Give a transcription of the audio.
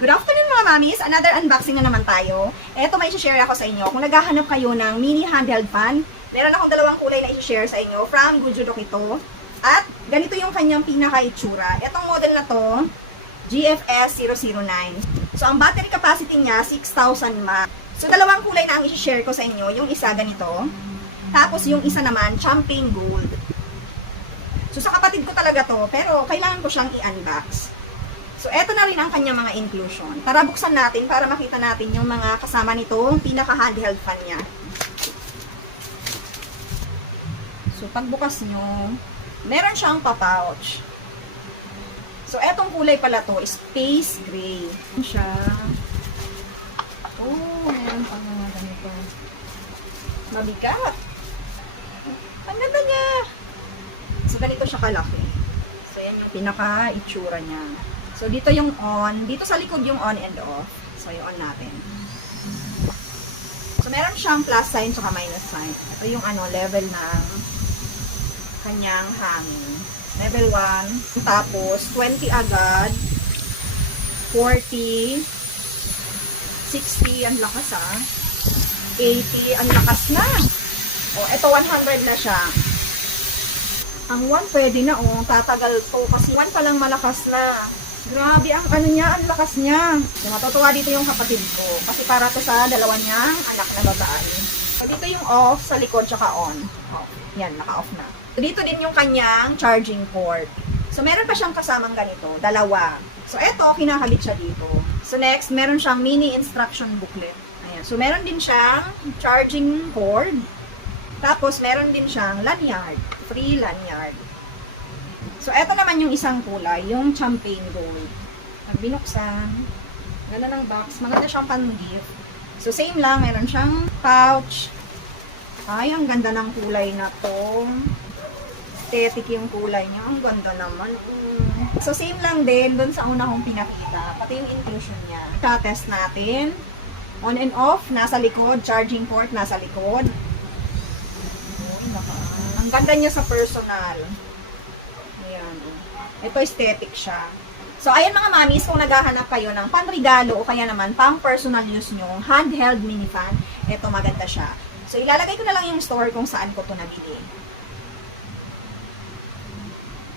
Good afternoon mga mamis! Another unboxing na naman tayo. Eto may i-share ako sa inyo. Kung naghahanap kayo ng mini handheld fan, meron akong dalawang kulay na i-share sa inyo from Gujudok ito. At ganito yung kanyang pinaka-itsura. Etong model na to, GFS 009. So ang battery capacity niya, 6,000 mAh. So dalawang kulay na ang i-share ko sa inyo. Yung isa ganito, tapos yung isa naman, champagne gold. So sa kapatid ko talaga to, pero kailangan ko siyang i-unbox. So, eto na rin ang kanyang mga inclusion. Tara, buksan natin para makita natin yung mga kasama nitong pinaka-handheld fan niya. So, pagbukas nyo, meron siyang pa-pouch. So, etong kulay pala to, space gray. Siya. Oh, meron pang mga ganito. Mabigat. Ang ganda niya. So, ganito siya kalaki. So, yan yung pinaka-itsura niya. So, dito yung on. Dito sa likod yung on and off. So, yung on natin. So, meron siyang plus sign tsaka minus sign. Ito yung level ng kanyang hangin. Level 1. Tapos, 20 agad. 40. 60. Ang lakas 80. Ang lakas na. O, ito 100 na siya. Ang 1 pwede na tatagal to. Kasi 1 pa lang malakas na. Grabe, ang niya, ang lakas niya. Matutuwa dito yung kapatid ko. Kasi para to sa dalawa niyang anak na babae. So, dito yung off sa likod tsaka on. Oh, yan, naka-off na. So, dito din yung kanyang charging port. So, meron pa siyang kasamang ganito, dalawa. So, eto, kinakabit siya dito. So, next, meron siyang mini instruction booklet. Ayan. So, meron din siyang charging cord. Tapos, meron din siyang lanyard. Free lanyard. So, eto naman yung isang kulay, yung champagne gold. Pag binuksan, ganda ng box. Maganda siyang pan-gift. So, same lang. Meron siyang pouch. Ay, ang ganda ng kulay na to. Aesthetic yung kulay niya. Ang ganda naman. So, same lang din dun sa una kong pinakita. Pati yung inclusion niya. Test natin. On and off, nasa likod. Charging port, nasa likod. Uy, ang ganda niya sa personal. Ayan. Ito aesthetic siya. So, ayan mga mamis, kung naghahanap kayo ng panregalo o kaya naman pang personal use nyo, handheld mini fan, ito maganda siya. So, ilalagay ko na lang yung store kung saan ko ito nabili.